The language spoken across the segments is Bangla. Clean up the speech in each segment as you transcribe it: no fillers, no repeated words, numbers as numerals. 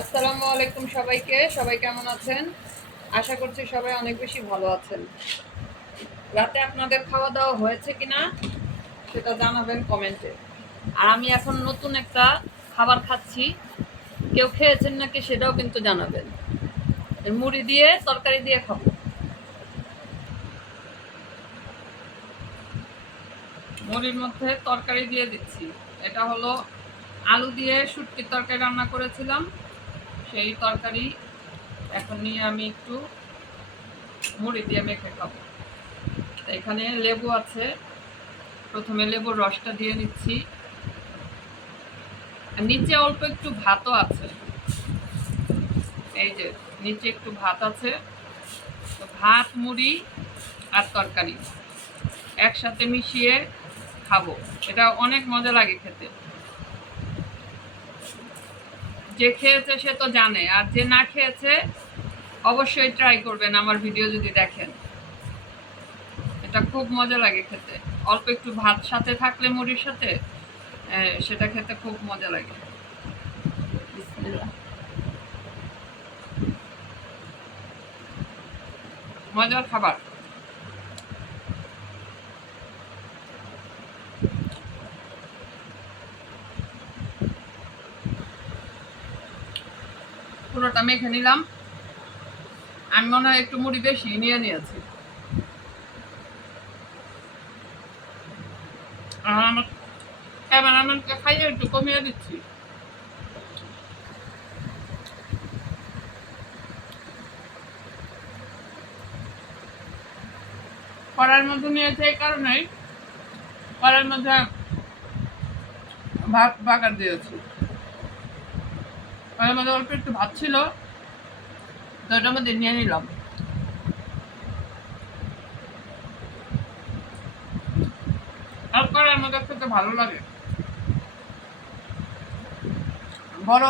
আসসালামু আলাইকুম সবাইকে। সবাই কেমন আছেন? আশা করছি সবাই অনেক বেশি ভালো আছেন। রাতে আপনাদের খাওয়া-দাওয়া হয়েছে কিনা সেটা জানাবেন কমেন্টে। আর আমি এখন নতুন একটা খাবার খাচ্ছি। কেউ খেয়েছেন নাকি সেটাও কিন্তু জানাবেন। মুড়ি দিয়ে তরকারি দিয়ে খাবো। মুড়ির মধ্যে তরকারি দিয়ে দিচ্ছি। এটা হলো আলু দিয়ে শুটকির তরকারি রান্না করেছিলাম। সেই তরকারি এখন নিয়ে আমি একটু মুড়ি দিয়ে মেখে খাবো। এখানে লেবু আছে, প্রথমে লেবুর রসটা দিয়ে নিচ্ছি। আর নিচে অল্প একটু ভাতও আছে, এই যে নিচে একটু ভাত আছে। তো ভাত, মুড়ি আর তরকারি একসাথে মিশিয়ে খাবো। এটা অনেক মজা লাগে খেতে। যে খেয়েছে সে তো জানে, আর যে না খেয়েছে অবশ্যই ট্রাই করবেন আমার ভিডিও যদি দেখেন। এটা খুব মজা লাগে খেতে। অল্প একটু ভাত সাথে থাকলে মুড়ির সাথে সেটা খেতে খুব মজা লাগে। বিসমিল্লাহ। মজার খাবার। পুরোটা মেখে নিলাম। আমি মনে হয় একটু মুড়ি বেশি নিয়ে নিয়েছি। আর আমার ক্যামেরাম্যানকে খাইয়ে একটু কমিয়ে দিচ্ছি। কড়াইয়ের মধ্যে নিয়েছে এই কারণেই, কড়াইয়ের মধ্যে ভাত বাগার দিয়েছি। কড়াইয়ের মধ্যে অল্প একটু ভাত ছিল, তো ওটার মধ্যে নিয়ে নিলাম। আর কড়াইয়ের মধ্যে খেতে ভালো লাগে। বড়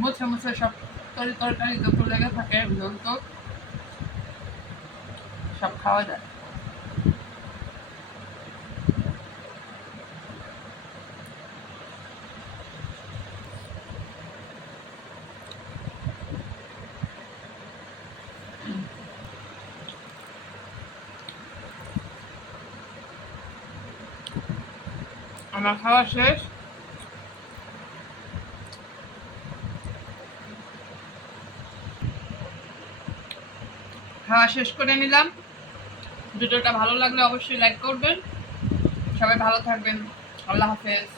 মুছে মুছে সব তরকারি যত লেগে থাকে ঝোল তো সব খাওয়া যায়। আমার খাওয়া শেষ। খাওয়া শেষ করে নিলাম। ভিডিওটা ভালো লাগলে অবশ্যই লাইক করবেন। সবাই ভালো থাকবেন। আল্লাহ হাফেজ।